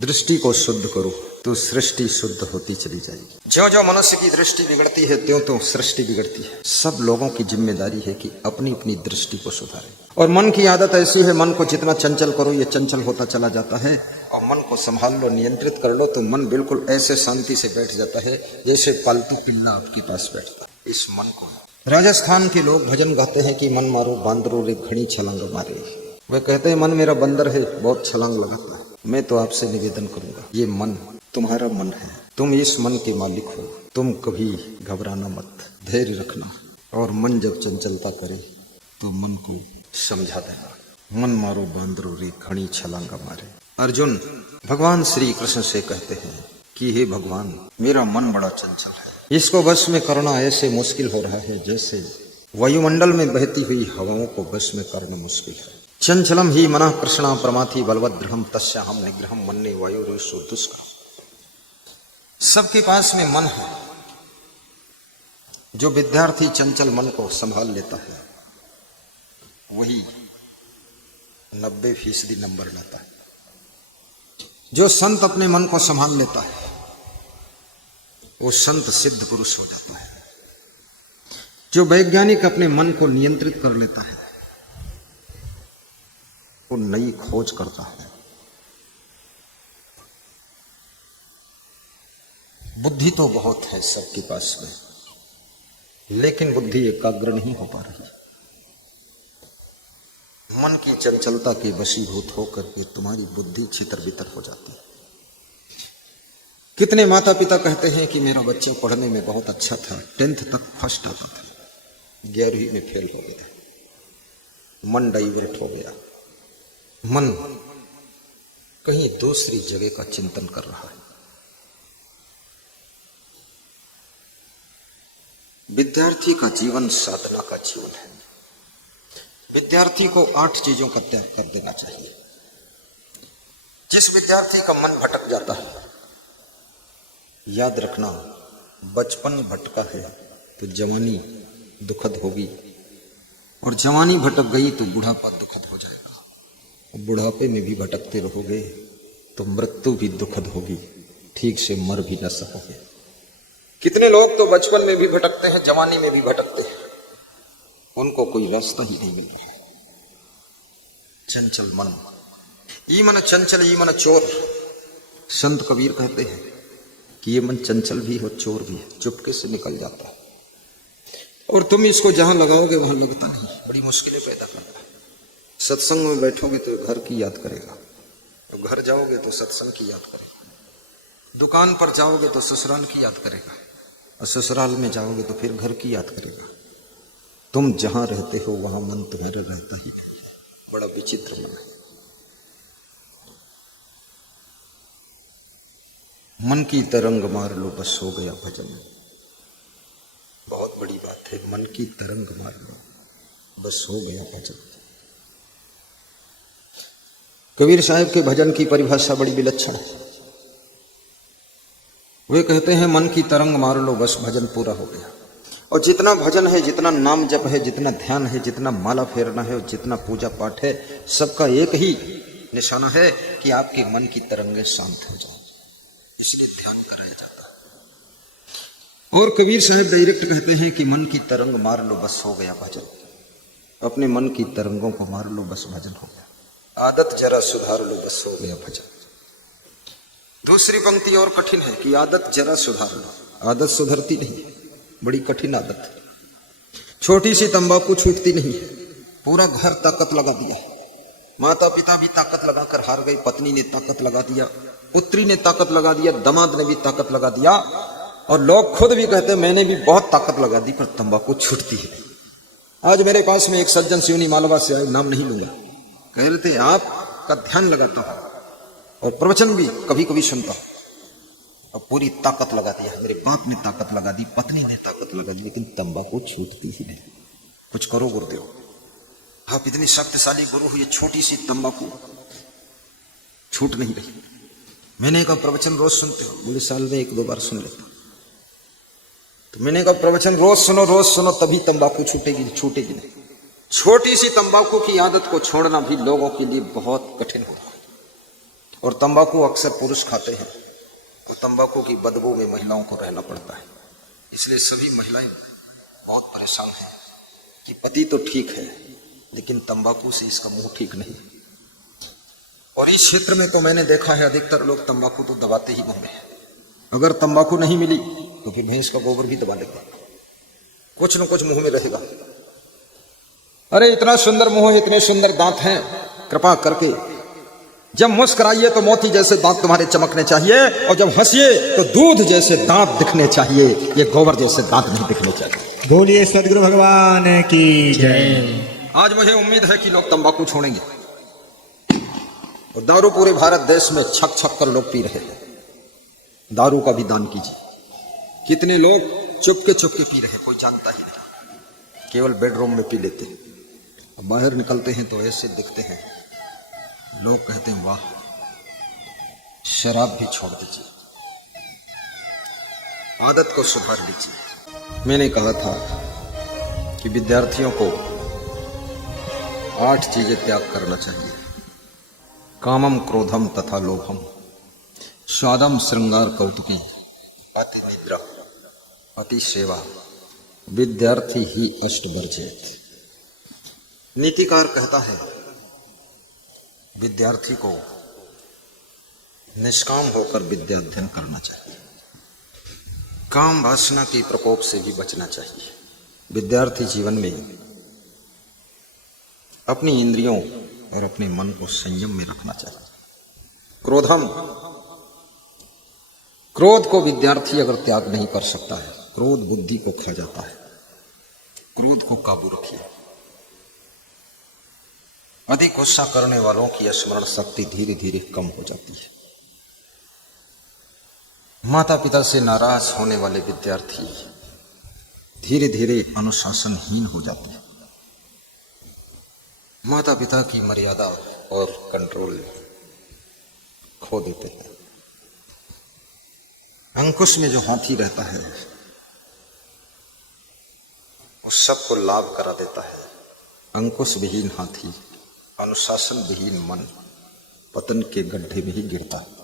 दृष्टि को शुद्ध करो तो सृष्टि शुद्ध होती चली जाएगी। ज्यों ज्यों मनुष्य की दृष्टि बिगड़ती है त्यों त्यों सृष्टि बिगड़ती है। सब लोगों की जिम्मेदारी है कि अपनी अपनी दृष्टि को सुधारें। और मन की आदत ऐसी है, मन को जितना चंचल करो ये चंचल होता चला जाता है। और मन को संभाल लो, नियंत्रित कर लो तो मन बिल्कुल ऐसे शांति से बैठ जाता है जैसे पालतू पिल्ला आपके पास बैठता है। इस मन को, राजस्थान के लोग भजन गाते हैं कि मन मारो बांदरो रे घनी छलांग मारे। वे कहते हैं मन मेरा बंदर है, बहुत छलांग लगाता है। मैं तो आपसे निवेदन करूंगा, ये मन तुम्हारा मन है, तुम इस मन के मालिक हो। तुम कभी घबराना मत, धैर्य रखना। और मन जब चंचलता करे तो मन को समझा देना। मन मारो बांदरो रे घनी छलांगा मारे। अर्जुन भगवान श्री कृष्ण से कहते हैं कि हे भगवान, मेरा मन बड़ा चंचल है, इसको वश में करना ऐसे मुश्किल हो रहा है जैसे वायुमंडल में बहती हुई हवाओं को वश में करना मुश्किल है। चंचलम ही मनः कृष्णा प्रमाथि बलवद दृढ़म तस्याहम निग्रहम मन्ये वायुरेषु दुष्करम। सबके पास में मन है। जो विद्यार्थी चंचल मन को संभाल लेता है वही 90% नंबर लाता है। जो संत अपने मन को संभाल लेता है वो संत सिद्ध पुरुष हो जाता है। जो वैज्ञानिक अपने मन को नियंत्रित कर लेता है वो नई खोज करता है। बुद्धि तो बहुत है सबके पास में, लेकिन बुद्धि एकाग्र नहीं हो पा रही। मन की चंचलता के वशीभूत होकर के तुम्हारी बुद्धि छितर बितर हो जाती है। कितने माता पिता कहते हैं कि मेरा बच्चा पढ़ने में बहुत अच्छा था, 10th तक फर्स्ट आता था, 11वीं में फेल हो गया, मन डाइवर्ट हो गया। मन कहीं दूसरी जगह का चिंतन कर रहा है। विद्यार्थी का जीवन साधना का जीवन है। विद्यार्थी को 8 चीजों का त्याग कर देना चाहिए। जिस विद्यार्थी का मन भटक जाता है, याद रखना, बचपन भटका है तो जवानी दुखद होगी, और जवानी भटक गई तो बुढ़ापा दुखद हो जाएगा। बुढ़ापे में भी भटकते रहोगे तो मृत्यु भी दुखद होगी, ठीक से मर भी न सकोगे। कितने लोग तो बचपन में भी भटकते हैं, जवानी में भी भटकते हैं, उनको कोई रास्ता ही नहीं मिल रहा है। चंचल मन, ई मन चंचल ई मन चोर। संत कबीर कहते हैं कि ये मन चंचल भी हो चोर भी है, चुपके से निकल जाता है। और तुम इसको जहां लगाओगे वहां लगता नहीं, बड़ी मुश्किलें पैदा करता है। सत्संग में बैठोगे तो घर की याद करेगा, तो घर जाओगे तो सत्संग की याद करेगा, दुकान पर जाओगे तो ससुराल की याद करेगा, और ससुराल में जाओगे तो फिर घर की याद करेगा। तुम जहां रहते हो वहां मन तुम्हारा रहता ही। बड़ा विचित्र मन है। मन की तरंग मार लो बस हो गया भजन। बहुत बड़ी बात है, मन की तरंग मार लो बस हो गया भजन। कबीर साहब के भजन की परिभाषा बड़ी विलक्षण है। वे कहते हैं मन की तरंग मार लो बस भजन पूरा हो गया। और जितना भजन है, जितना नाम जप है, जितना ध्यान है, जितना माला फेरना है और जितना पूजा पाठ है, सबका एक ही निशाना है कि आपके मन की तरंगें शांत हो जाए, इसलिए ध्यान कराया जाता है। और कबीर साहब डायरेक्ट कहते हैं कि मन की तरंग मार लो बस हो गया भजन। अपने मन की तरंगों को मार लो बस भजन हो गया। आदत जरा सुधार लो बस हो गया भजन। दूसरी पंक्ति और कठिन है कि आदत जरा सुधार लो। आदत सुधरती नहीं, बड़ी कठिन आदत है। छोटी सी तंबाकू छूटती नहीं है, पूरा घर ताकत लगा दिया। माता पिता भी ताकत लगाकर हार गए, पत्नी ने ताकत लगा दिया, पुत्री ने ताकत लगा दिया, दामाद ने भी ताकत लगा दिया, और लोग खुद भी कहते मैंने भी बहुत ताकत लगा दी पर तंबाकू छूटती है। आज मेरे पास में एक सज्जन सिवनी मालवा से आए, नाम नहीं लूंगा, कह रहे थे आपका ध्यान लगाता हूं और प्रवचन भी कभी कभी सुनता हूं, और पूरी ताकत लगा दी है, मेरे बाप ने ताकत लगा दी, पत्नी ने ताकत लगा दी, लेकिन तंबाकू छूटती ही नहीं। कुछ करो गुरुदेव, आप इतनी शक्तिशाली गुरु हो, ये छोटी सी तंबाकू छूट नहीं रही। मैंने कहा प्रवचन रोज सुनते हो? बोले साल में 1-2 बार सुन लेता। तो मैंने कहा प्रवचन रोज सुनो तभी तंबाकू छूटेगी नहीं। छोटी सी तंबाकू की आदत को छोड़ना भी लोगों के लिए बहुत कठिन होता है। और तंबाकू अक्सर पुरुष खाते हैं और तंबाकू की बदबू में महिलाओं को रहना पड़ता है। इसलिए सभी महिलाएं बहुत परेशान हैं कि पति तो ठीक है लेकिन तंबाकू से इसका मुंह ठीक नहीं। और इस क्षेत्र में तो मैंने देखा है अधिकतर लोग तंबाकू तो दबाते ही मुंह में। अगर तंबाकू नहीं मिली तो फिर भैंस का गोबर भी दबा लेगा, कुछ न कुछ मुंह में रहेगा। अरे इतना सुंदर मुंह, इतने सुंदर दांत हैं, कृपा करके जब मुस्कुराइए तो मोती जैसे दांत तुम्हारे चमकने चाहिए और जब हंसिए तो दूध जैसे दांत दिखने चाहिए, ये गोबर जैसे दांत नहीं दिखने चाहिए। बोलिए सदगुरु भगवान की जय। आज मुझे उम्मीद है कि लोग तंबाकू छोड़ेंगे और दारू पूरे भारत देश में छक छक कर लोग पी रहे हैं। दारू का भी दान कीजिए। कितने लोग चुपके चुपके पी रहे, कोई जानता ही नहीं, केवल बेडरूम में पी लेते हैं। अब बाहर निकलते हैं तो ऐसे दिखते हैं, लोग कहते हैं वाह, शराब भी छोड़ दीजिए, आदत को सुधार लीजिए। मैंने कहा था कि विद्यार्थियों को 8 चीजें त्याग करना चाहिए। कामम क्रोधम तथा लोभम, स्वादम श्रृंगार कौतुकी, अति निद्रा, अति सेवा, विद्यार्थी ही अष्ट वर्जेत। नीतिकार कहता है विद्यार्थी को निष्काम होकर विद्या अध्ययन करना चाहिए, काम वासना के प्रकोप से भी बचना चाहिए। विद्यार्थी जीवन में अपनी इंद्रियों और अपने मन को संयम में रखना चाहिए। क्रोधम, क्रोध को विद्यार्थी अगर त्याग नहीं कर सकता है, क्रोध बुद्धि को खा जाता है, क्रोध को काबू रखिए। अधिक गुस्सा करने वालों की स्मरण शक्ति धीरे धीरे कम हो जाती है। माता पिता से नाराज होने वाले विद्यार्थी धीरे धीरे अनुशासनहीन हो जाते हैं। माता पिता की मर्यादा और कंट्रोल खो देते हैं। अंकुश में जो हाथी रहता है वो सबको लाभ करा देता है। अंकुश विहीन हाथी, अनुशासन विहीन मन पतन के गड्ढे में ही गिरता है।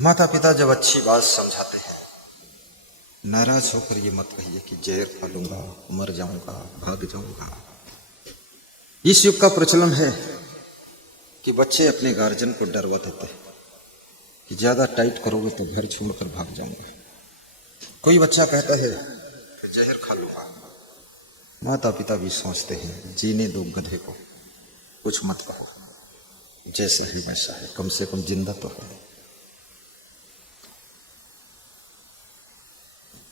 माता पिता जब अच्छी बात समझाते हैं, नाराज होकर ये मत कहिए कि जहर खा लूंगा, मर जाऊंगा, भाग जाऊंगा। इस युग का प्रचलन है कि बच्चे अपने गार्जियन को डरवा देते हैं कि ज्यादा टाइट करोगे तो घर छोड़कर भाग जाऊंगा। कोई बच्चा कहता है कि जहर खा लूंगा, माता पिता भी सोचते हैं जीने दो गधे को, कुछ मत कहो, जैसे ही वैसा है, कम से कम जिंदा तो है।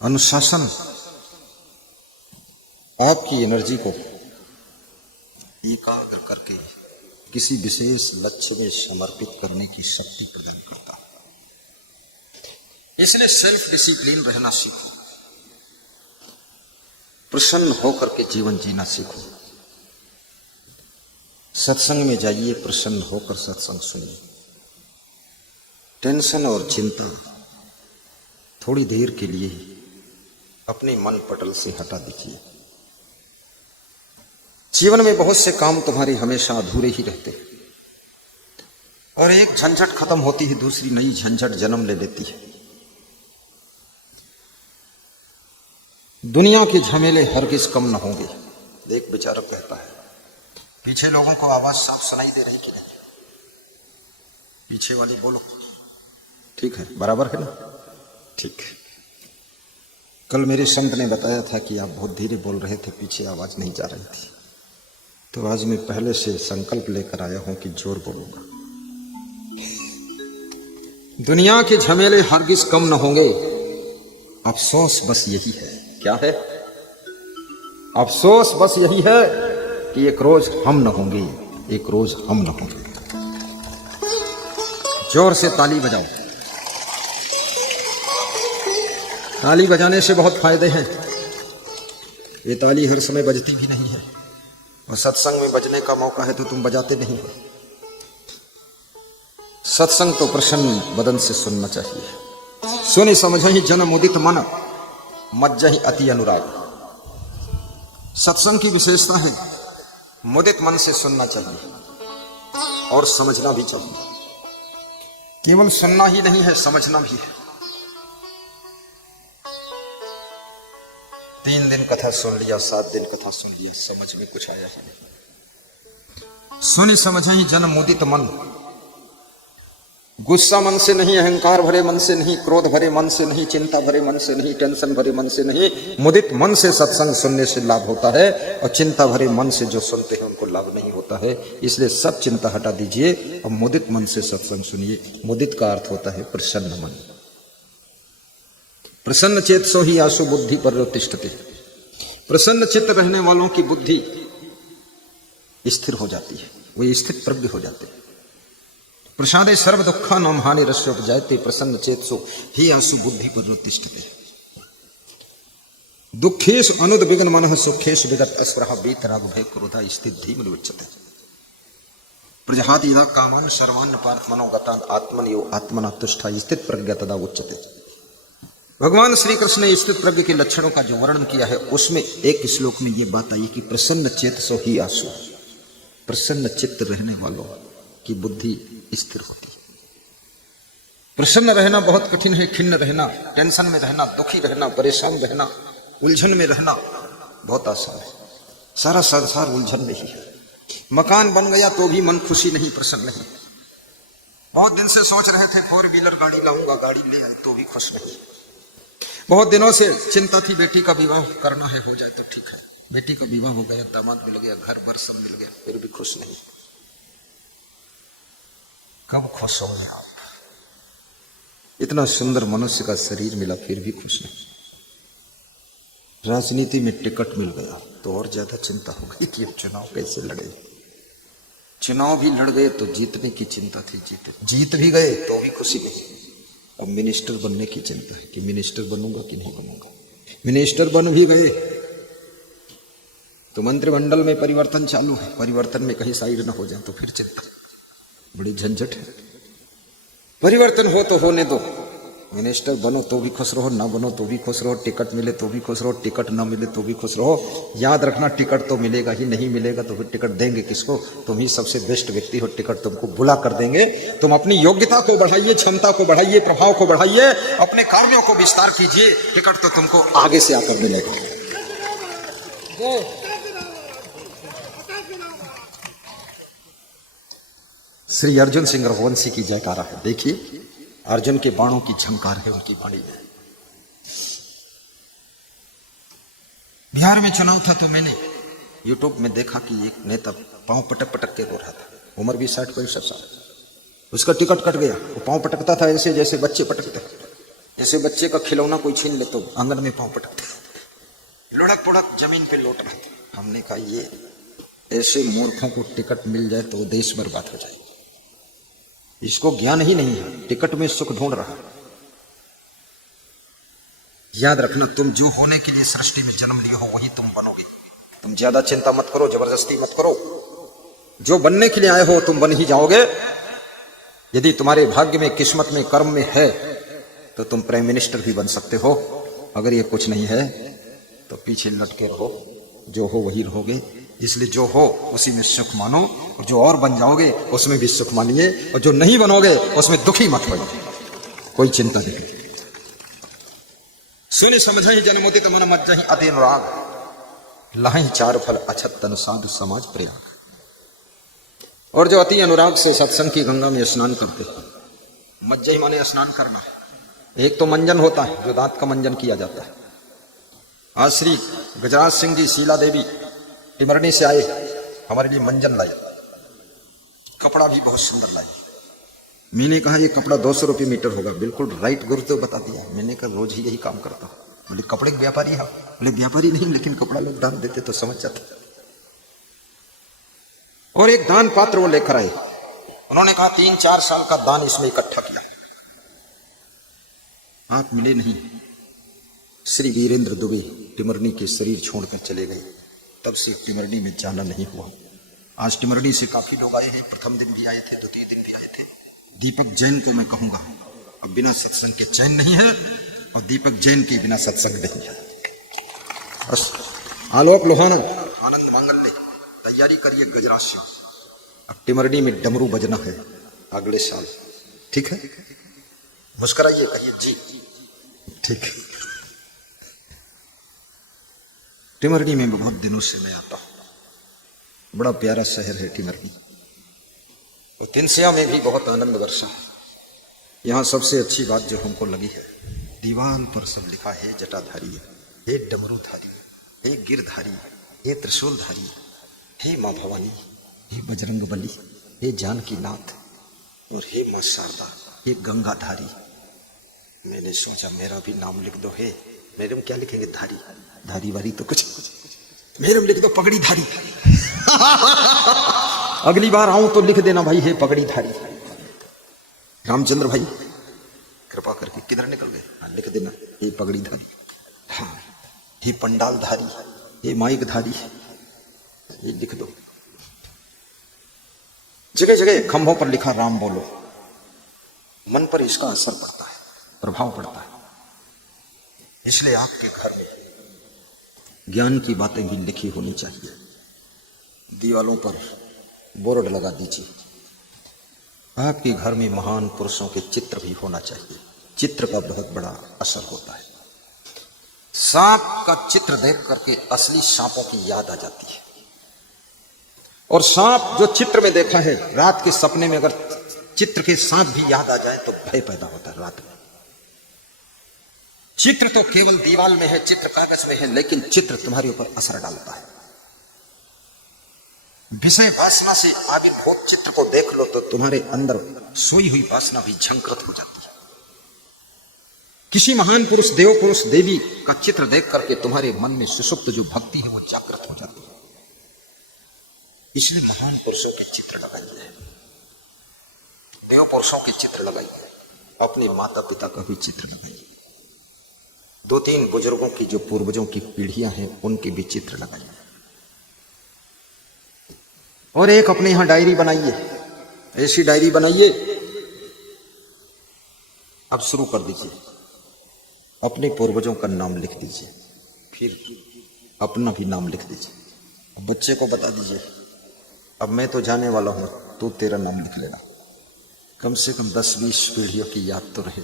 अनुशासन आपकी एनर्जी को एकाग्र करके किसी विशेष लक्ष्य में समर्पित करने की शक्ति प्रदान करता है। इसलिए सेल्फ डिसिप्लिन रहना सीखो, प्रसन्न होकर के जीवन जीना सीखो। सत्संग में जाइए, प्रसन्न होकर सत्संग सुनिए। टेंशन और चिंता थोड़ी देर के लिए अपने मन पटल से हटा दीजिए। जीवन में बहुत से काम तुम्हारे हमेशा अधूरे ही रहते और एक झंझट खत्म होती है, दूसरी नई झंझट जन्म ले लेती है। दुनिया के झमेले हरगिज कम न होंगे। एक विचारक कहता है, पीछे लोगों को आवाज साफ सुनाई दे रही कि नहीं? पीछे वाले बोलो, ठीक है, बराबर है ना? ठीक है। कल मेरे संत ने बताया था कि आप बहुत धीरे बोल रहे थे, पीछे आवाज नहीं जा रही थी, तो आज मैं पहले से संकल्प लेकर आया हूं कि जोर बोलूंगा। दुनिया के झमेले हरगिज कम न होंगे। अफसोस बस यही है, क्या है? अफसोस बस यही है कि एक रोज हम न होंगे, एक रोज हम न होंगे। जोर से ताली बजाओ। ताली बजाने से बहुत फायदे हैं। ये ताली हर समय बजती भी नहीं है और सत्संग में बजने का मौका है तो तुम बजाते नहीं हो। सत्संग तो प्रसन्न बदन से सुनना चाहिए। सुनि समझहि जन मुदित मन, मज्जहि अति अनुराग। सत्संग की विशेषता है मुदित मन से सुनना चाहिए और समझना भी चाहिए। केवल सुनना ही नहीं है, समझना भी है। 3 दिन कथा सुन लिया, 7 दिन कथा सुन लिया, समझ में कुछ आया ही नहीं। सुनी समझ ही जन मुदित मन, गुस्सा मन से नहीं, अहंकार भरे मन से नहीं, क्रोध भरे मन से नहीं, चिंता भरे मन से नहीं, टेंशन भरे मन से नहीं, मुदित मन से सत्संग सुनने से लाभ होता है। और चिंता भरे मन से जो सुनते हैं उनको लाभ नहीं होता है। इसलिए सब चिंता हटा दीजिए और मुदित मन से सत्संग सुनिए। मुदित का अर्थ होता है प्रसन्न मन। प्रसन्न चेतसो ही आसु बुद्धि पर्यतिष्ठते। प्रसन्न चित्त रहने वालों की बुद्धि स्थिर हो जाती है, वो स्थित प्रज्ञ हो जाते हैं। प्रसादे सर्व दुखा नाम हानि रस्योपजायते प्रसन्न चेतसो ही आसु बुद्धि पर्यतिष्ठते। दुखेश अनुद विघ्न मनः सुखेश विगत अस्पृहा वीतराग भय क्रोधा स्थित धीमन उच्यते। प्रजहाति यदा कामान सर्वान् पार्थ मनोगतान् आत्मनयो आत्मना तुष्टा स्थित प्रज्ञा तदा उच्यते। भगवान श्री कृष्ण ने स्थित प्रज्ञ के लक्षणों का जो वर्णन किया है उसमें एक श्लोक में यह बात आई कि प्रसन्न चेतसो ही आसु, प्रसन्न चित्त रहने वालों की बुद्धि स्थिर होती है। प्रसन्न रहना बहुत कठिन है, खिन्न रहना, टेंशन में रहना, दुखी रहना, परेशान रहना, उलझन में रहना बहुत आसान है। सारा संसार उलझन में ही है। मकान बन गया तो भी मन खुशी नहीं, प्रसन्न नहीं। बहुत दिन से सोच रहे थे 4 व्हीलर गाड़ी लाऊंगा, गाड़ी ले आए तो भी खुश नहीं। बहुत दिनों से चिंता थी बेटी का विवाह करना है, हो जाए तो ठीक है। बेटी का विवाह हो गया, दामाद मिल गया, घर बार सब मिल गया, फिर भी खुश नहीं। कब खुश होंगे आप? इतना सुंदर मनुष्य का शरीर मिला फिर भी खुश नहीं। राजनीति में टिकट मिल गया तो और ज्यादा चिंता हो गई कि अब चुनाव कैसे लड़े। चुनाव भी लड़ गए तो जीतने की चिंता थी, जीत भी गए तो भी खुशी नहीं। अब मिनिस्टर बनने की चिंता है कि मिनिस्टर बनूंगा कि नहीं बनूंगा। मिनिस्टर बन भी गए तो मंत्रिमंडल में परिवर्तन चालू है, परिवर्तन में कहीं साइड न हो जाए तो फिर चिंता, बड़ी झंझट है। परिवर्तन हो तो होने दो, मिनिस्टर बनो तो भी खुश रहो, ना बनो तो भी खुश रहो, टिकट मिले तो भी खुश रहो, टिकट ना मिले तो भी खुश रहो। याद रखना टिकट तो मिलेगा ही, नहीं मिलेगा तो फिर टिकट देंगे किसको? तुम ही सबसे बेस्ट व्यक्ति हो, टिकट तुमको बुला कर देंगे। तुम अपनी योग्यता को बढ़ाइए, क्षमता को बढ़ाइए, प्रभाव को बढ़ाइए, अपने कार्यों को विस्तार कीजिए, टिकट तो तुमको आगे से आकर मिलेगा। श्री अर्जुन सिंह रघुवंशी की जयकारा है। देखिए अर्जुन के बाणों की झंकार है उनकी वाणी में। बिहार में चुनाव था तो मैंने यूट्यूब में देखा कि एक नेता पांव पटक पटक के रो रहा था, उम्र भी 60-65 साल। उसका टिकट कट गया, वो पांव पटकता था ऐसे जैसे बच्चे पटकते, जैसे बच्चे का खिलौना कोई छीन ले तो आंगन में पांव पटकते, लुढ़क पुढ़क जमीन पे लौट रहे थे। हमने कहा ये ऐसे मूर्खों को टिकट मिल जाए तो देश बर्बाद हो जाए। इसको ज्ञान ही नहीं है, टिकट में सुख ढूंढ रहा। याद रखना, तुम जो होने के लिए सृष्टि में जन्म लिए हो वही तुम बनोगे। तुम ज्यादा चिंता मत करो, जबरदस्ती मत करो। जो बनने के लिए आए हो तुम बन ही जाओगे। यदि तुम्हारे भाग्य में, किस्मत में, कर्म में है तो तुम प्राइम मिनिस्टर भी बन सकते हो। अगर ये कुछ नहीं है तो पीछे लटके रहो, जो हो वही रहोगे। इसलिए जो हो उसी में सुख मानो, और जो और बन जाओगे उसमें भी सुख मानिए, और जो नहीं बनोगे उसमें दुखी मत होइए। कोई चिंता नहीं। सुनि समझहि जनमुदित मन मज्जहि अति अनुराग, लहहि 4 फल अछत तन साधु समाज प्रयाग। और जो अति अनुराग से सत्संग की गंगा में स्नान करते हैं, मज्जहि माने स्नान करना। एक तो मंजन होता है जो दांत का मंजन किया जाता है। आज श्री गजराज सिंह जी, शीला देवी टिमरनी से आए, हमारे लिए मंजन लाए, कपड़ा भी बहुत सुंदर लाए। मैंने कहा ये कपड़ा 200 रुपये मीटर होगा। बिल्कुल राइट गुरुदेव बता दिया। मैंने कहा रोज ही यही काम करता हूँ। बोले कपड़े के व्यापारी है? बोले व्यापारी नहीं, लेकिन कपड़ा लोग दान देते तो समझ जाते। और एक दान पात्र वो लेकर आए। उन्होंने कहा 3-4 साल का दान इसमें इकट्ठा किया। आप मिले नहीं। श्री वीरेंद्र दुबे टिमरनी के शरीर छोड़कर चले गए। तब से टिमरनी में जाना नहीं हुआ। आज टिमरनी से काफी लोग आए हैं। प्रथम दिन भी आए थे, द्वितीय दिन भी आए थे। दीपक जैन को मैं कहूंगा, अब बिना सत्संग के चैन नहीं है, और दीपक जैन के बिना सत्संग नहीं है। बस आलोक लोहाना, आनंद मांगल्य, तैयारी करिए गजराज से। अब टिमरनी में डमरू बजना है अगले साल, ठीक है? मुस्कुराइए, कहिए जी ठीक है। टिमरनी में बहुत दिनों से मैं आता हूं, बड़ा प्यारा शहर है टिमरनी। और तिनसिया में भी बहुत आनंद वर्षा है। यहाँ सबसे अच्छी बात जो हमको लगी है, दीवार पर सब लिखा है जटाधारी, हे डमरूधारी, हे गिरधारी, हे त्रिशूलधारी, हे माँ भवानी, हे बजरंग बली, हे जानकी नाथ और हे माँ शारदा, हे गंगाधारी। मैंने सोचा मेरा भी नाम लिख दो। हे मेरे में क्या लिखेंगे? धारी, धारी वारी तो कुछ, मेरे में लिख दो पगड़ी धारी। अगली बार आऊं तो लिख देना भाई, हे पगड़ी धारी। रामचंद्र भाई कृपा करके किधर निकल गए? हाँ, लिख देना हे पगड़ी धारी, हाँ, हे पंडाल धारी, हे माइक धारी, ये लिख दो। जगह जगह खंभों पर लिखा राम बोलो। मन पर इसका असर पड़ता है, प्रभाव पड़ता है। इसलिए आपके घर में ज्ञान की बातें भी लिखी होनी चाहिए। दीवालों पर बोर्ड लगा दीजिए। आपके घर में महान पुरुषों के चित्र भी होना चाहिए। चित्र का बहुत बड़ा असर होता है। सांप का चित्र देख करके असली सांपों की याद आ जाती है। और सांप जो चित्र में देखा है, रात के सपने में अगर चित्र के सांप भी याद आ जाए तो भय पैदा होता है रात में। चित्र तो केवल दीवार में है, चित्र कागज में है, लेकिन चित्र तुम्हारे ऊपर असर डालता है। विषय वासना से आविर्भूत चित्र को देख लो तो तुम्हारे अंदर सोई हुई वासना भी झंकृत हो जाती है। किसी महान पुरुष, देव पुरुष, देवी का चित्र देख करके तुम्हारे मन में सुषुप्त जो भक्ति है वो जागृत हो जाती है। इसलिए महान पुरुषों के चित्र लगाइए, देव पुरुषों के चित्र लगाइए, अपने माता पिता का भी चित्र लगाइए, 2-3 बुजुर्गों की जो पूर्वजों की पीढ़ियां हैं उनके भी चित्र लगाइए। और एक अपने यहां डायरी बनाइए, ऐसी डायरी बनाइए। अब शुरू कर दीजिए, अपने पूर्वजों का नाम लिख दीजिए, फिर अपना भी नाम लिख दीजिए। बच्चे को बता दीजिए, अब मैं तो जाने वाला हूं, तू तेरा नाम लिख लेना। कम से कम 10-20 पीढ़ियों की याद तो रहे।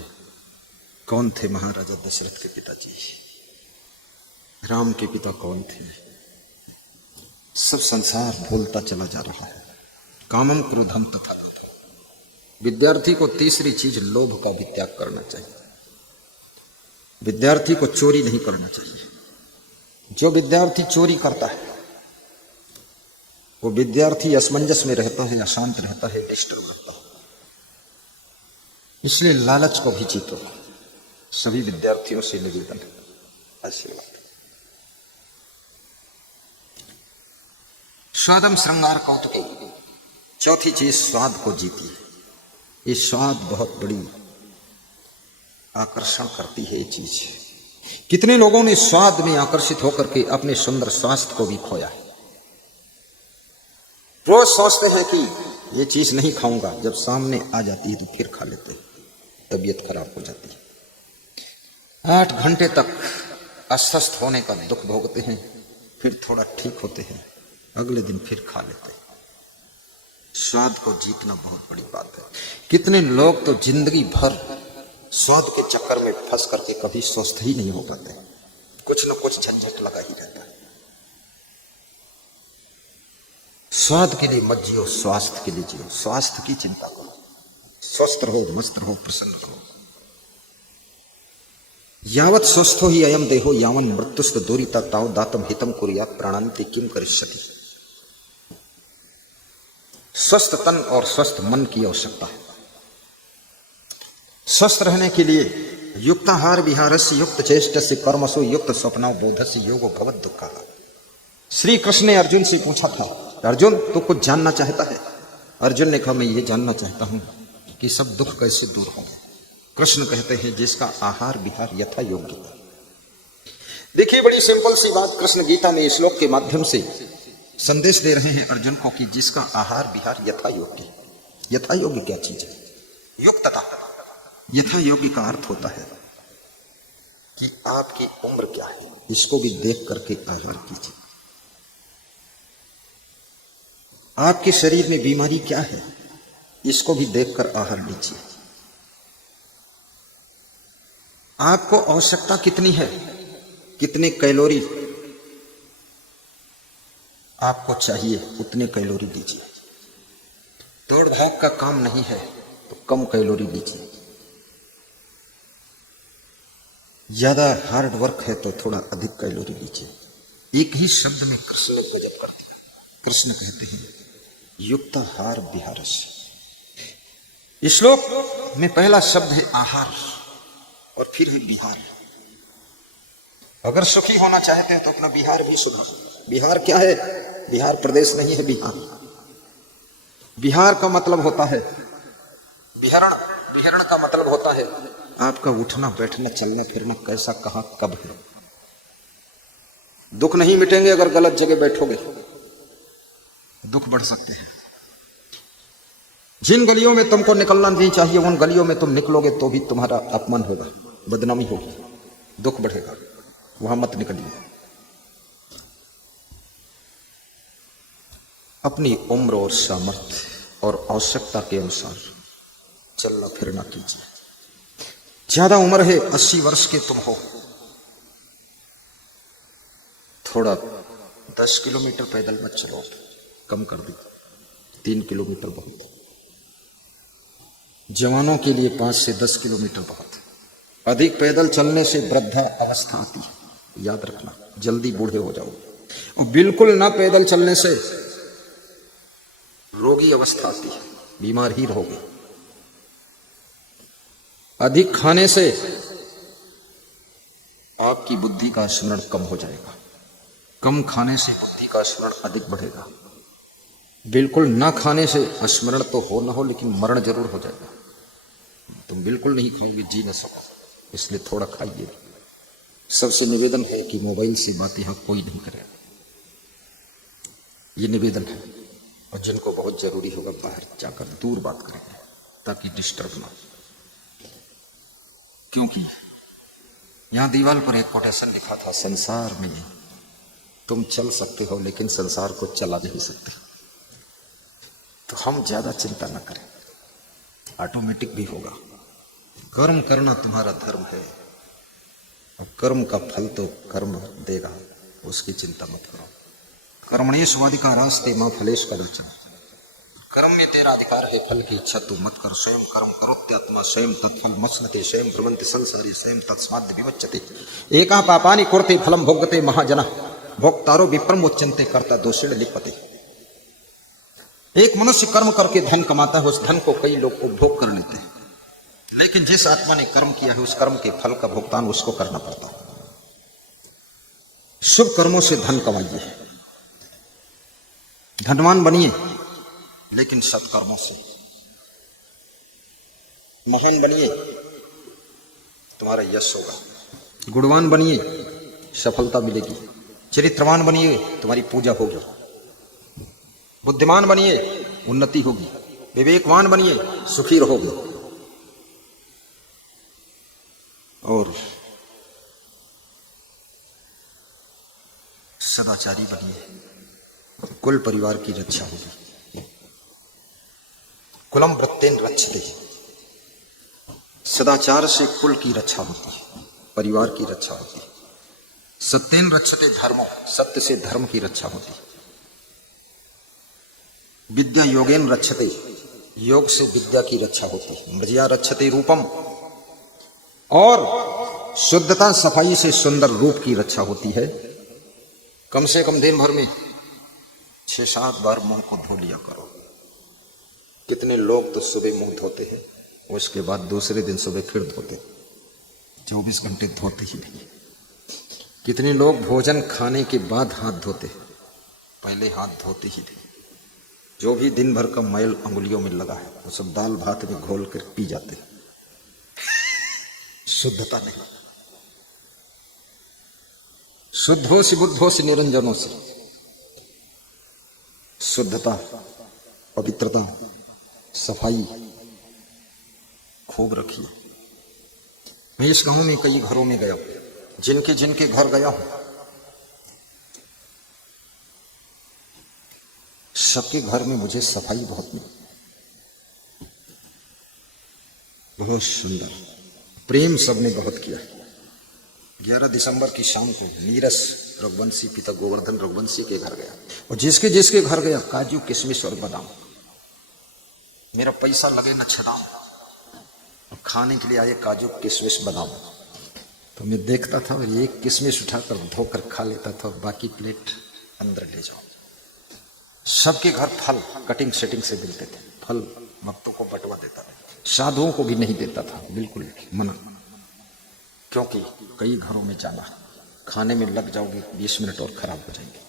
कौन थे महाराजा दशरथ के पिताजी? राम के पिता कौन थे? सब संसार भूलता चला जा रहा है। कामम क्रोधम तथा लोभ। विद्यार्थी को तीसरी चीज लोभ का भी त्याग करना चाहिए। विद्यार्थी को चोरी नहीं करना चाहिए। जो विद्यार्थी चोरी करता है वो विद्यार्थी असमंजस में रहता है, अशांत रहता है, डिस्टर्ब रहता है। इसलिए लालच को भी जीतो। सभी विद्यार्थियों से निवेदन है, आशीर्वाद। स्वादम श्रृंगार कौतुकी। चौथी चीज स्वाद को जीती है। ये स्वाद बहुत बड़ी आकर्षण करती है ये चीज। कितने लोगों ने स्वाद में आकर्षित होकर के अपने सुंदर स्वास्थ्य को भी खोया है। रोज सोचते हैं कि ये चीज नहीं खाऊंगा, जब सामने आ जाती है तो फिर खा लेते हैं, तबीयत खराब हो जाती है। 8 घंटे तक अस्वस्थ होने का दुख भोगते हैं, फिर थोड़ा ठीक होते हैं, अगले दिन फिर खा लेते हैं। स्वाद को जीतना बहुत बड़ी बात है। कितने लोग तो जिंदगी भर स्वाद के चक्कर में फंस करके कभी स्वस्थ ही नहीं हो पाते। कुछ न कुछ झंझट लगा ही रहता है। स्वाद के लिए मत जियो, स्वास्थ्य के लिए जियो। स्वास्थ्य की चिंता करो, स्वस्थ रहो, मस्त रहो, प्रसन्न रहो। यावत् स्वस्थो ही अयम देहो यावन् मृत्युस्त दूरिता ताव दातम हितम कुर्यात् प्राणान्ति किम करिष्यति। स्वस्थ तन और स्वस्थ मन की आवश्यकता है। स्वस्थ रहने के लिए युक्ताहार विहारस्य युक्त चेष्टस्य कर्मसु युक्त स्वप्नौ बोधस्य योगो भवत् दुःखः। श्री कृष्ण ने अर्जुन से पूछा था, अर्जुन तू कुछ जानना चाहता है? अर्जुन ने कहा मैं ये जानना चाहता हूं कि सब दुख कैसे दूर होंगे। कृष्ण कहते हैं जिसका आहार विहार यथा योग्य है। देखिए बड़ी सिंपल सी बात कृष्ण गीता में श्लोक के माध्यम से संदेश दे रहे हैं अर्जुन को कि जिसका आहार विहार यथा योग्य। यथा योग्य क्या चीज है? युक्तता। यथा योग्य का अर्थ होता है कि आपकी उम्र क्या है, इसको भी देख करके आहार कीजिए। आपके शरीर में बीमारी क्या है, इसको भी देखकर आहार लीजिए। आपको आवश्यकता कितनी है, कितने कैलोरी आपको चाहिए, उतने कैलोरी लीजिए। दौड़ भाग का काम नहीं है तो कम कैलोरी लीजिए। ज्यादा हार्ड वर्क है तो थोड़ा अधिक कैलोरी लीजिए। एक ही शब्द में कृष्ण ने गजब कर दिया। कृष्ण कहते हैं युक्ताहार विहारस्य। श्लोक में पहला शब्द है आहार और फिर है बिहार। अगर सुखी होना चाहते हैं तो अपना बिहार भी सुधारो। बिहार क्या है? बिहार प्रदेश नहीं है, बिहार। बिहार का मतलब होता है विहरण। विहरण का मतलब होता है आपका उठना बैठना चलना फिरना कैसा कहां कब है। दुख नहीं मिटेंगे अगर गलत जगह बैठोगे, दुख बढ़ सकते हैं। जिन गलियों में तुमको निकलना नहीं चाहिए उन गलियों में तुम निकलोगे तो भी तुम्हारा अपमान होगा, बदनामी होगी, दुख बढ़ेगा, वहां मत निकलिए। अपनी उम्र और सामर्थ्य और आवश्यकता के अनुसार चलना फिरना कीजिए। ज्यादा उम्र है, 80 वर्ष के तुम हो, थोड़ा 10 किलोमीटर पैदल मत चलो, कम कर दो, 3 किलोमीटर बहुत। जवानों के लिए 5 से 10 किलोमीटर बहुत। अधिक पैदल चलने से वृद्धा अवस्था आती है, याद रखना, जल्दी बूढ़े हो जाओगे। बिल्कुल ना पैदल चलने से रोगी अवस्था आती है, बीमार ही रहोगे। अधिक खाने से आपकी बुद्धि का स्मरण कम हो जाएगा, कम खाने से बुद्धि का स्मरण अधिक बढ़ेगा। बिल्कुल ना खाने से स्मरण तो हो ना हो लेकिन मरण जरूर हो जाएगा। तुम बिल्कुल नहीं खाओगे, जी न सको, इसलिए थोड़ा खाइए। सबसे निवेदन है कि मोबाइल से बात यहां कोई नहीं करे, ये निवेदन है। और जिनको बहुत जरूरी होगा बाहर जाकर दूर बात करेंगे ताकि डिस्टर्ब ना। क्योंकि यहां दीवार पर एक कोटेशन लिखा था, संसार में तुम चल सकते हो लेकिन संसार को चला नहीं सकते। तो हम ज्यादा चिंता ना करें, ऑटोमेटिक भी होगा। कर्म करना तुम्हारा धर्म है और कर्म का फल तो कर्म देगा, उसकी चिंता मत करो। कर्मण्येष्वाधिकारास्ते मां फलेषु कदाचन। कर्म में तेरा अधिकार है, फल की इच्छा तू मत कर। स्वयं कर्म करोत्यात्मा स्वयं तत्फल मत्स्नते स्वयं ब्रवन्ति संसारी स्वयं तत्स्माद्य विवच्यते। एका पापानि कुरुते फलं भोगते महाजना भोक्तारो विप्रमुच्यन्ते कर्ता दोषेण लिप्यते। एक मनुष्य कर्म करके धन कमाता है, उस धन को कई लोग उपभोग कर लेते हैं, लेकिन जिस आत्मा ने कर्म किया है उस कर्म के फल का भुगतान उसको करना पड़ता है। शुभ कर्मों से धन कमाइए, धनवान बनिए, लेकिन सत्कर्मों से। महान बनिए, तुम्हारा यश होगा। गुणवान बनिए, सफलता मिलेगी। चरित्रवान बनिए, तुम्हारी पूजा होगी। बुद्धिमान बनिए, उन्नति होगी। विवेकवान बनिए, सुखी रहोगे। और सदाचारी बनिए, कुल परिवार की रक्षा होगी। कुलम वृत्तेन रक्षते। सदाचार से कुल की रक्षा होती है, परिवार की रक्षा होती है। सत्येन रक्षते धर्मो, सत्य से धर्म की रक्षा होती है। विद्या योगेन रक्षते, योग से विद्या की रक्षा होती है। मृजया रक्षते रूपम, और शुद्धता सफाई से सुंदर रूप की रक्षा होती है। कम से कम दिन भर में 6-7 बार मुंह को धो लिया करो। कितने लोग तो सुबह मुंह धोते हैं, उसके बाद दूसरे दिन सुबह फिर धोते, 24 घंटे धोते ही नहीं। कितने लोग भोजन खाने के बाद हाथ धोते, पहले हाथ धोते ही नहीं। जो भी दिन भर का मैल अंगुलियों में लगा है वो सब दाल भात में घोल कर पी जाते, शुद्धता नहीं। शुद्धो से बुद्धो से निरंजनों से शुद्धता, पवित्रता, सफाई खूब रखिए। मैं इस गांव में कई घरों में गया, जिनके जिनके घर गया हूं, सबके घर में मुझे सफाई बहुत मिली, बहुत सुंदर प्रेम सबने बहुत किया। 11 दिसंबर की शाम को नीरस रघुवंशी पिता गोवर्धन रघुवंशी के घर गया, और जिसके जिसके घर गया काजू किशमिश और बादाम, मेरा पैसा लगे न छदाम, खाने के लिए आए काजू किशमिश बादाम। तो मैं देखता था और एक किशमिश उठाकर धोकर खा लेता था, बाकी प्लेट अंदर ले जाओ। सबके घर फल कटिंग सेटिंग से मिलते थे, फल भक्तों को बंटवा देता था, साधुओं को भी नहीं देता था, बिल्कुल मना, क्योंकि कई घरों में जाना, खाने में लग जाओगे 20 मिनट और खराब हो जाएंगे,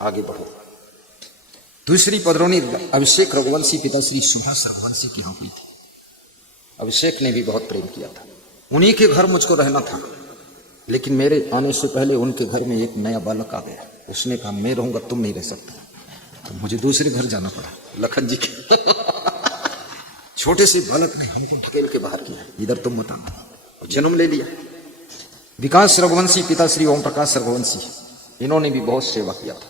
आगे बढ़ो। दूसरी पधरौनी अभिषेक रघुवंशी पिता श्री सुभाष रघुवंशी की यहाँ हुई थी। अभिषेक ने भी बहुत प्रेम किया था, उन्हीं के घर मुझको रहना था, लेकिन मेरे आने से पहले उनके घर में एक नया बालक आ गया। उसने कहा मैं रहूंगा, तुम नहीं रह सकते, तो मुझे दूसरे घर जाना पड़ा, लखन जी के छोटे से बालक ने हमको ढकेल के बाहर किया, इधर तुम मत आना, और जन्म ले लिया। विकास रघुवंशी पिता श्री ओम प्रकाश रघुवंशी, इन्होंने भी बहुत सेवा किया था।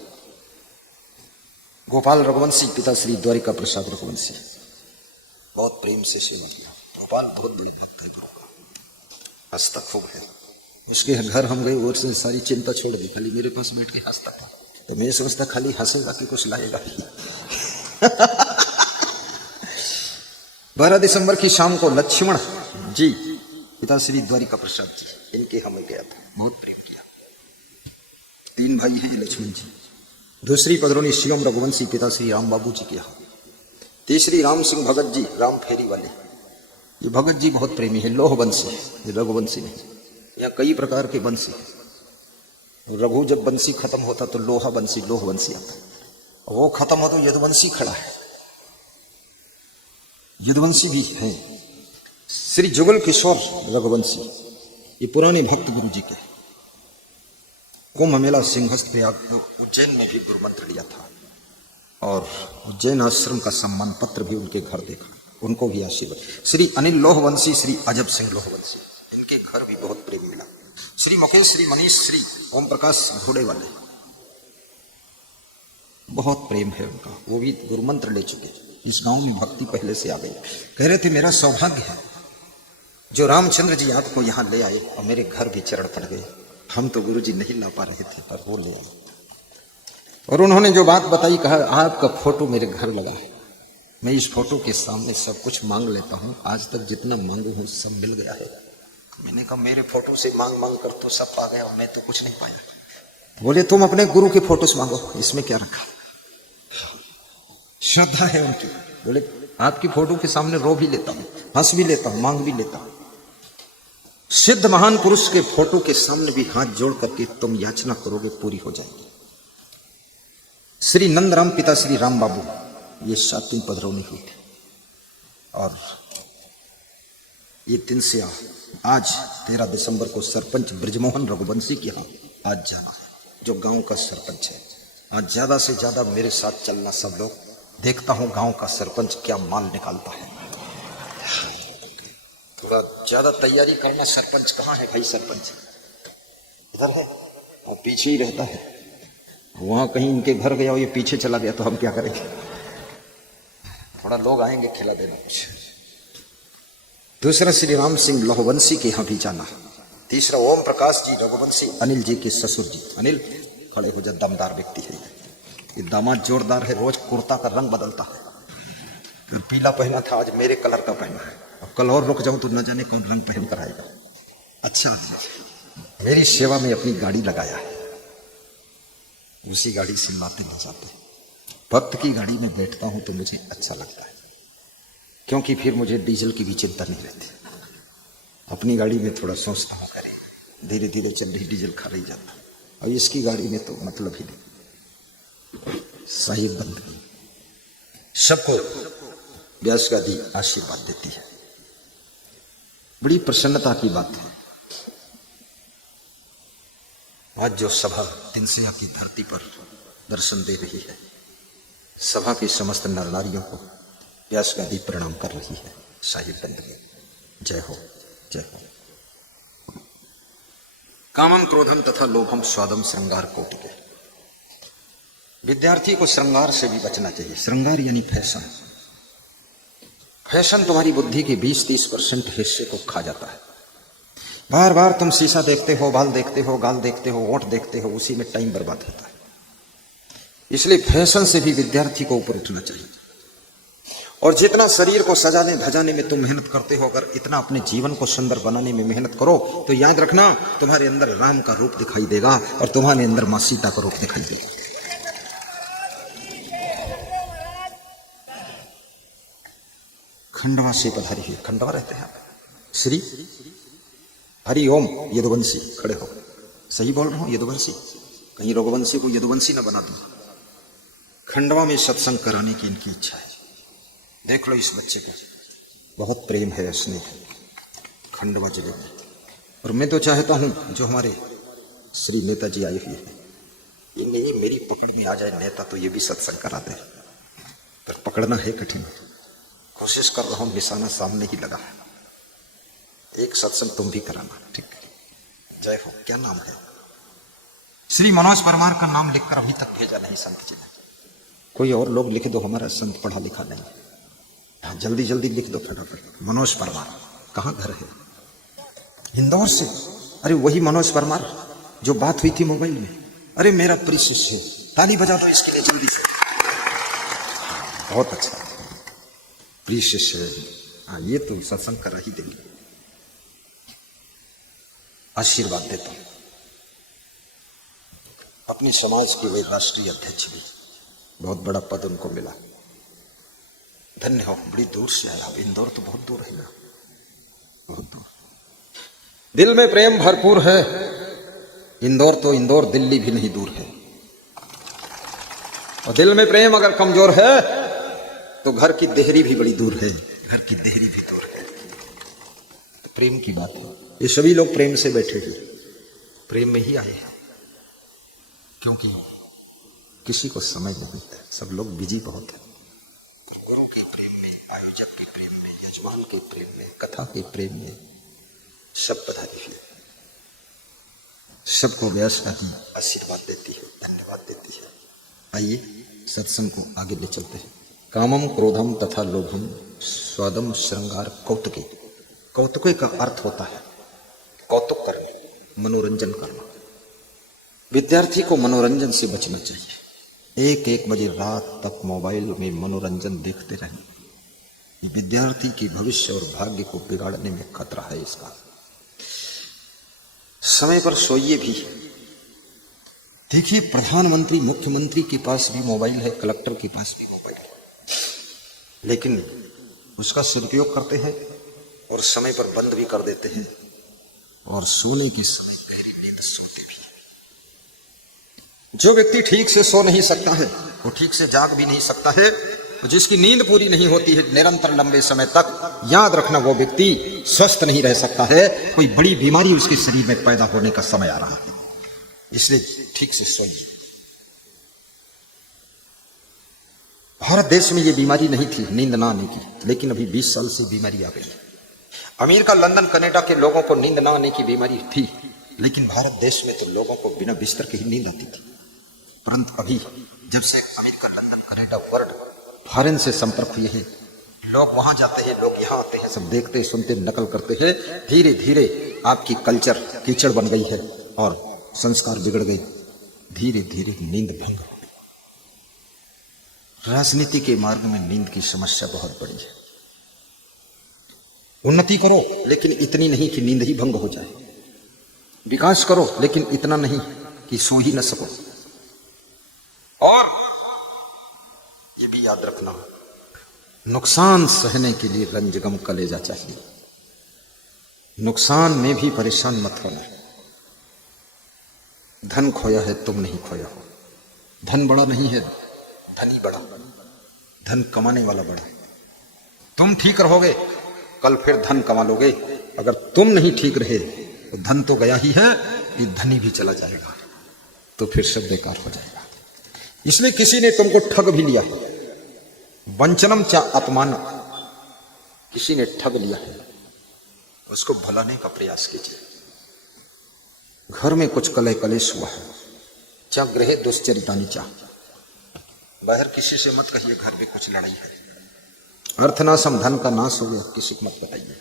गोपाल रघुवंशी पिता श्री द्वारिका प्रसाद रघुवंशी, बहुत प्रेम से सेवा किया। गोपाल बहुत बड़े भक्त है, गुरु का हंसता खूब है। उसके घर हम गए, उसने सारी चिंता छोड़ दी, खाली मेरे पास बैठ के हंसता था। तो मैं सोचता खाली हंसेगा कि कुछ लाएगा। 12 दिसंबर की शाम को लक्ष्मण जी पिता श्री द्वारिका प्रसाद जी, इनके हमें गया था, बहुत प्रेम किया। 3 भाई हैं लक्ष्मण जी। दूसरी पधरौनी शिवम रघुवंशी पिता श्री राम बाबू जी के यहाँ। तीसरी राम सिंह भगत जी, राम फेरी वाले। ये भगत जी बहुत प्रेमी है, लोह वंशी, ये रघुवंशी नहीं। यहाँ कई प्रकार के वंशी है। रघु जब वंशी खत्म होता तो लोहा वंशी, लोह वंशी आता, वो खत्म हो तो यदुवंशी खड़ा है, यदुवंशी भी है। श्री जुगल किशोर रघुवंशी, ये पुराने भक्त गुरु जी के। कुंभ मेला सिंहस्थ प्रयाग उज्जैन में भी गुरु मंत्र लिया था, और उज्जैन आश्रम का सम्मान पत्र भी उनके घर देखा, उनको भी आशीर्वाद। श्री अनिल लोहवंशी, श्री अजब सिंह लोहवंशी, इनके घर भी बहुत प्रेम मिला। श्री मुकेश, श्री मनीष, श्री ओम प्रकाश घोड़े वाले, बहुत प्रेम है उनका, वो भी गुरु मंत्र ले चुके। इस गांव में भक्ति पहले से आ गई। कह रहे थे मेरा सौभाग्य है जो रामचंद्र जी आपको यहाँ ले आए, और मेरे घर भी चरण पड़ गए। हम तो गुरु जी नहीं ला पा रहे थे, पर वो ले आए। और उन्होंने जो बात बताई, कहा आपका फोटो मेरे घर लगा है, मैं इस फोटो के सामने सब कुछ मांग लेता हूँ, आज तक जितना मांगू हूँ सब मिल गया है। मैंने कहा मेरे फोटो से मांग मांग कर तो सब पा गया, और मैं तो कुछ नहीं पाया। बोले तुम अपने गुरु के फोटो से मांगो, इसमें क्या रखा, श्रद्धा है उनकी। बोले आपकी फोटो के सामने रो भी लेता हूं, हंस भी लेता हूं, मांग भी लेता हूं। सिद्ध महान पुरुष के फोटो के सामने भी हाथ जोड़ करके तुम याचना करोगे, पूरी हो जाएगी। श्री नंदराम पिता श्री राम बाबू, ये 7 पधरौनी हुई थी। और ये 3 से आज 13 दिसंबर को सरपंच ब्रजमोहन रघुवंशी के यहाँ आज जाना है, जो गांव का सरपंच है। आज ज्यादा से ज्यादा मेरे साथ चलना सब लोग, देखता हूं गांव का सरपंच क्या माल निकालता है। थोड़ा ज्यादा तैयारी करना। सरपंच कहाँ है भाई? सरपंच इधर है, वो पीछे ही रहता है। वहां कहीं इनके घर गया और ये पीछे चला गया तो हम क्या करेंगे? थोड़ा लोग आएंगे, खिला देना कुछ। दूसरा श्री राम सिंह लोहवंशी के यहाँ भी जाना। तीसरा ओम प्रकाश जी रघुवंशी, अनिल जी के ससुर जी। अनिल खड़े हो जा, दमदार व्यक्ति है ये। दामाद जोरदार है, रोज कुर्ता का रंग बदलता है। फिर पीला पहना था, आज मेरे कलर का पहना है। अब कल और रुक जाऊं तो न जाने कौन रंग पहन कर आएगा। अच्छा, मेरी सेवा में अपनी गाड़ी लगाया है, उसी गाड़ी से लाते ले जाते। भक्त की गाड़ी में बैठता हूं तो मुझे अच्छा लगता है, क्योंकि फिर मुझे डीजल की भी चिंता नहीं रहती। अपनी गाड़ी में थोड़ा सोचता हूँ, अरे धीरे धीरे चल रही, डीजल खा रही जाता। और इसकी गाड़ी में तो मतलब ही नहीं। साहिब बंदगी सबको व्यास गादी आशीर्वाद देती है, बड़ी प्रसन्नता की बात है। आज जो सभा तिनसुकिया की धरती पर दर्शन दे रही है, सभा की समस्त नर नारियों को व्यास गादी प्रणाम कर रही है। साहिब बंदगी, जय हो, जय हो। कामम क्रोधम तथा लोभम स्वादम श्रृंगार कोटि के। विद्यार्थी को श्रृंगार से भी बचना चाहिए। श्रृंगार यानी फैशन। फैशन तुम्हारी बुद्धि के 20-30% हिस्से को खा जाता है। बार बार तुम शीशा देखते हो, बाल देखते हो, गाल देखते हो, ओंठ देखते हो, उसी में टाइम बर्बाद होता है। इसलिए फैशन से भी विद्यार्थी को ऊपर उठना चाहिए। और जितना शरीर को सजाने धजाने में तुम मेहनत करते हो, अगर इतना अपने जीवन को सुंदर बनाने में मेहनत करो तो याद रखना तुम्हारे अंदर राम का रूप दिखाई देगा और तुम्हारे अंदर मां सीता का रूप दिखाई देगा। खंडवा से पधारी हुई, खंडवा रहते हैं श्री हरि ओम यदुवंशी, खड़े हो। सही बोल रहा हूं, यदुवंशी, कहीं रघुवंशी को यदुवंशी न बना दूं। खंडवा में सत्संग कराने की इनकी इच्छा है। देख लो इस बच्चे का बहुत प्रेम है उसने खंडवा जिले में। और मैं तो चाहता हूं जो हमारे श्री नेताजी आए हुए हैं, ये नहीं मेरी पकड़ में आ जाए नेता तो ये भी सत्संग करा दे, पर पकड़ना है कठिन। कोशिश कर रहा हूं, निशाना सामने ही लगा है। एक सत्संग तुम भी कराना, ठीक है? जय हो। क्या नाम है? श्री मनोज परमार का नाम लिखकर अभी तक भेजा नहीं संत जी ने। कोई और लोग लिख दो, हमारा संत पढ़ा लिखा नहीं। हाँ, जल्दी जल्दी लिख दो फटाफट। मनोज परमार, कहाँ घर है? इंदौर से। अरे वही मनोज परमार जो बात हुई थी मोबाइल में। अरे मेरा प्रिय शिष्य है, ताली बजा दो इसके लिए जल्दी से। बहुत अच्छा, प्रिय शिष्य है। हाँ, ये तो सत्संग कर ही देंगे। आशीर्वाद देता हूं। अपने समाज के वे राष्ट्रीय अध्यक्ष भी, बहुत बड़ा पद उनको मिला। धन्य हो, बड़ी दूर से आया। अब इंदौर तो बहुत दूर है ना, बहुत दूर। दिल में प्रेम भरपूर है। इंदौर तो इंदौर, दिल्ली भी नहीं दूर है। और दिल में प्रेम अगर कमजोर है तो घर की देहरी भी बड़ी दूर है। घर की देहरी भी दूर है। तो प्रेम की बात है। ये सभी लोग प्रेम से बैठे हैं, प्रेम में ही आए हैं। क्योंकि किसी को समय नहीं है, सब लोग बिजी बहुत है। गुरु के प्रेम में, आयोजक के प्रेम में, यजमान के प्रेम में, कथा के प्रेम में सब पधारी हुई। सबको व्यवस्था की आशीर्वाद देती है, धन्यवाद देती है। आइए सत्संग को आगे ले चलते हैं। कामम क्रोधम तथा लोभम स्वादम श्रृंगार कौतुके। कौतुके का अर्थ होता है कौतुक करना, मनोरंजन करना। विद्यार्थी को मनोरंजन से बचना चाहिए। एक बजे रात तक मोबाइल में मनोरंजन देखते रहें, ये विद्यार्थी के भविष्य और भाग्य को बिगाड़ने में खतरा है इसका। समय पर सोइए भी। देखिए, प्रधानमंत्री, मुख्यमंत्री के पास भी मोबाइल है, कलेक्टर के पास भी मोबाइल है, लेकिन उसका सदुपयोग करते हैं और समय पर बंद भी कर देते हैं। और सोने के समय गहरी नींद सोते भी हैं। जो व्यक्ति ठीक से सो नहीं सकता है, वो ठीक से जाग भी नहीं सकता है। जिसकी नींद पूरी नहीं होती है निरंतर लंबे समय तक, याद रखना वो व्यक्ति स्वस्थ नहीं रह सकता है। कोई बड़ी बीमारी उसके शरीर में पैदा होने का समय आ रहा है। इसलिए ठीक से सोइए। भारत देश में ये बीमारी नहीं थी नींद ना आने की, लेकिन अभी 20 साल से बीमारी आ गई। अमेरिका, लंदन, कनाडा के लोगों को नींद ना आने की बीमारी थी, लेकिन भारत देश में तो लोगों को बिना बिस्तर के ही नींद आती थी। परंतु अभी जब से America, London, Canada, world foreign से संपर्क हुए हैं, लोग वहां जाते हैं, लोग यहाँ आते हैं, सब देखते सुनते नकल करते हैं। धीरे धीरे आपकी कल्चर कीचड़ बन गई है और संस्कार बिगड़ गए। धीरे धीरे नींद भंग हो गई। राजनीति के मार्ग में नींद की समस्या बहुत बड़ी है। उन्नति करो लेकिन इतनी नहीं कि नींद ही भंग हो जाए। विकास करो लेकिन इतना नहीं कि सो ही न सको। और ये भी याद रखना, नुकसान सहने के लिए रंजगम कलेजा चाहिए। नुकसान में भी परेशान मत होना। धन खोया है, तुम नहीं खोया हो। धन बड़ा नहीं है, धनी बड़ा। धन कमाने वाला बड़ा। तुम ठीक रहोगे, कल फिर धन कमा लोगे। अगर तुम नहीं ठीक रहे तो धन तो गया ही है, ये धनी भी चला जाएगा, तो फिर सब बेकार हो जाएगा। इसलिए किसी ने तुमको ठग भी लिया है, वंचनम चा अपमान, किसी ने ठग लिया है, उसको भुलाने का प्रयास कीजिए। घर में कुछ कलह कलेश हुआ है, चा गृहे दुश्चरितानि चा, बाहर किसी से मत कहिए घर में कुछ लड़ाई है, अर्थनाशम, धन का नाश हो गया, किसी को मत बताइए।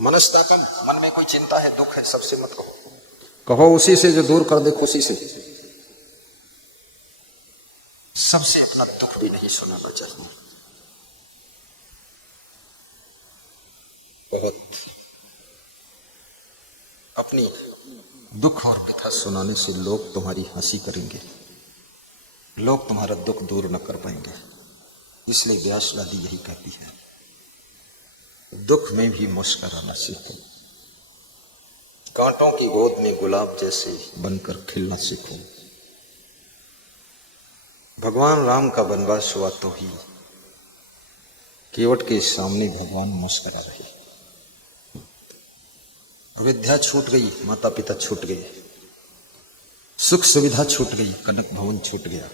मनस्तापम, मन में कोई चिंता है, दुख है, सबसे मत कहो, कहो उसी से जो दूर कर दे खुशी से। सबसे अपना दुख भी नहीं सुनाना चाहिए। बहुत अपनी दुख और व्यथा सुनाने से लोग तुम्हारी हंसी करेंगे, लोग तुम्हारा दुख दूर न कर पाएंगे। इसलिए व्यास दादी यही कहती है, दुख में भी मुस्कुराना सीखो, कांटों की गोद में गुलाब जैसे बनकर खिलना सीखो। भगवान राम का वनवास हुआ तो ही केवट के सामने भगवान मुस्कुरा रहे। अविद्या छूट गई, माता पिता छूट गए, सुख सुविधा छूट गई, कनक भवन छूट गया,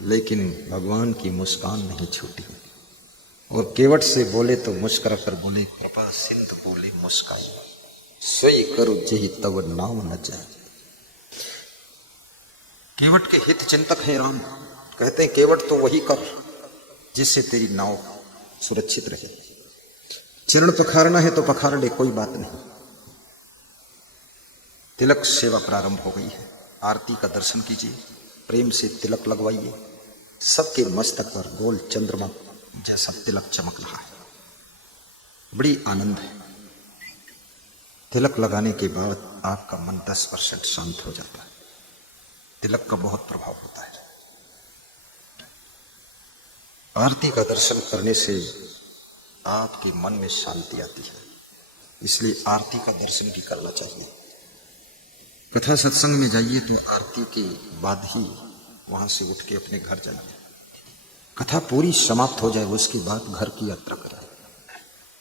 लेकिन भगवान की मुस्कान नहीं छूटी। और केवट से बोले तो मुस्कुरा कर बोले, कृपा सिंधु बोले मुस्काई, सोई करो जही तब नाम न जाए। केवट के हित चिंतक है राम, कहते हैं केवट तो वही कर जिससे तेरी नाव सुरक्षित रहे। चरण पखारना है तो पखार ले, कोई बात नहीं। तिलक सेवा प्रारंभ हो गई है, आरती का दर्शन कीजिए, प्रेम से तिलक लगवाइए। सबके मस्तक पर गोल चंद्रमा जैसा तिलक चमक रहा है, बड़ी आनंद है। तिलक लगाने के बाद आपका मन 10% शांत हो जाता है। तिलक का बहुत प्रभाव होता है। आरती का दर्शन करने से आपके मन में शांति आती है, इसलिए आरती का दर्शन भी करना चाहिए। कथा सत्संग में जाइए तो आरती के बाद ही वहां से उठ के अपने घर जाइए। कथा पूरी समाप्त हो जाए उसके बाद घर की यात्रा करें।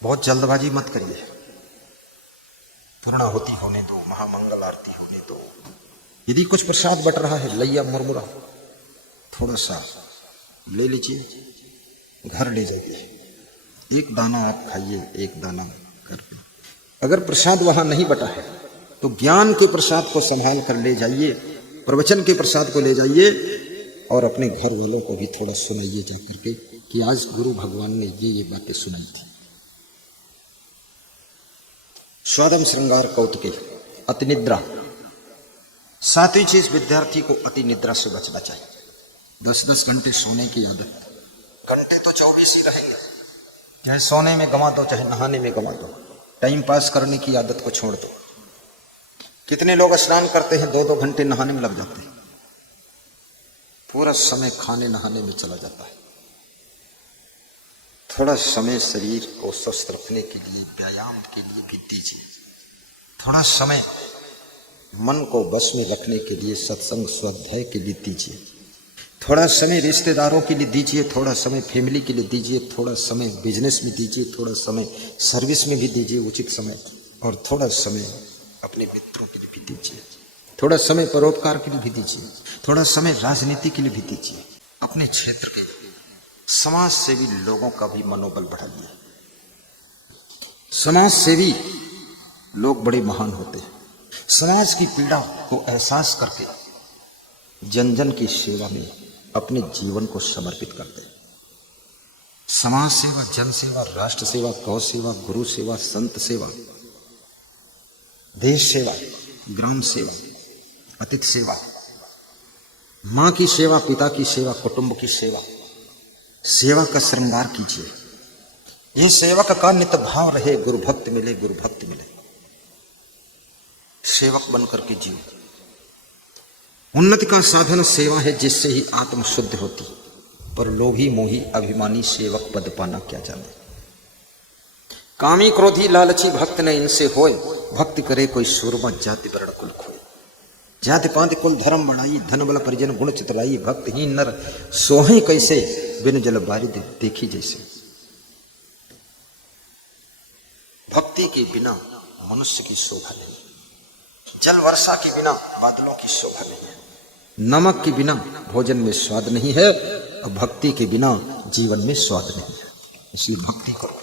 बहुत जल्दबाजी मत करिए, पूर्णाहुति होने दो, महामंगल आरती होने दो। यदि कुछ प्रसाद बट रहा है, लैया मुरमुरा थोड़ा सा ले लीजिए, घर ले जाइए, एक दाना आप खाइए, एक दाना घर पे। अगर प्रसाद वहां नहीं बटा है तो ज्ञान के प्रसाद को संभाल कर ले जाइए, प्रवचन के प्रसाद को ले जाइए और अपने घर वालों को भी थोड़ा सुनाइए जाकर के कि आज गुरु भगवान ने ये बातें सुनाई थी। स्वादम श्रृंगार कौतुके अति निद्रा, सातवीं चीज विद्यार्थी को अति निद्रा से बचना चाहिए। 10-10 घंटे सोने की आदत, घंटे तो 24 ही रहेंगे, चाहे सोने में गंवा दो चाहे नहाने में गंवा दो, टाइम पास करने की आदत को छोड़ दो। कितने लोग स्नान करते हैं 2-2 घंटे नहाने में लग जाते हैं, पूरा समय खाने नहाने में चला जाता है। थोड़ा समय शरीर को स्वस्थ रखने के लिए, व्यायाम के लिए भी दीजिए। थोड़ा समय मन को बस में रखने के लिए सत्संग स्वाध्याय के लिए दीजिए। थोड़ा समय रिश्तेदारों के लिए दीजिए, थोड़ा समय फैमिली के लिए दीजिए, थोड़ा समय बिजनेस में दीजिए, थोड़ा समय सर्विस में भी दीजिए उचित समय, और थोड़ा समय अपने मित्रों के लिए भी दीजिए, थोड़ा समय परोपकार के लिए भी दीजिए, थोड़ा समय राजनीति के लिए भी दीजिए। अपने क्षेत्र के समाज सेवी लोगों का भी मनोबल बढ़ाइए। समाज सेवी लोग बड़े महान होते हैं। समाज की पीड़ा को एहसास करके जन जन की सेवा में अपने जीवन को समर्पित करते हैं। समाज सेवा, जन सेवा, राष्ट्र सेवा, गौ सेवा, गुरु सेवा, संत सेवा, देश सेवा, ग्राम सेवा, अतिथि सेवा, माँ की सेवा, पिता की सेवा, कुटुंब की सेवा, सेवा का श्रृंगार कीजिए। ये सेवक का नित्य भाव रहे, गुरु भक्त मिले, गुरु भक्त मिले। सेवक बनकर के जियो। उन्नति का साधन सेवा है, जिससे ही आत्म शुद्ध होती, पर लोभी मोही अभिमानी सेवक पद पाना क्या जाने। कामी क्रोधी लालची भक्त ने इनसे होए, भक्ति करे कोई सूरमा जाति वर्ण कुल खोए। जाति पाति कुल धर्म बढ़ाई, धन बल परिजन गुण चितलाई, भक्तहीन नर सोहे कैसे, बिन जल बारिद देखी जैसे। भक्ति के बिना मनुष्य की शोभा नहीं, जल वर्षा के बिना बादलों की शोभा नहीं है, नमक के बिना भोजन में स्वाद नहीं है, और भक्ति के बिना जीवन में स्वाद नहीं है। इसलिए भक्ति करो।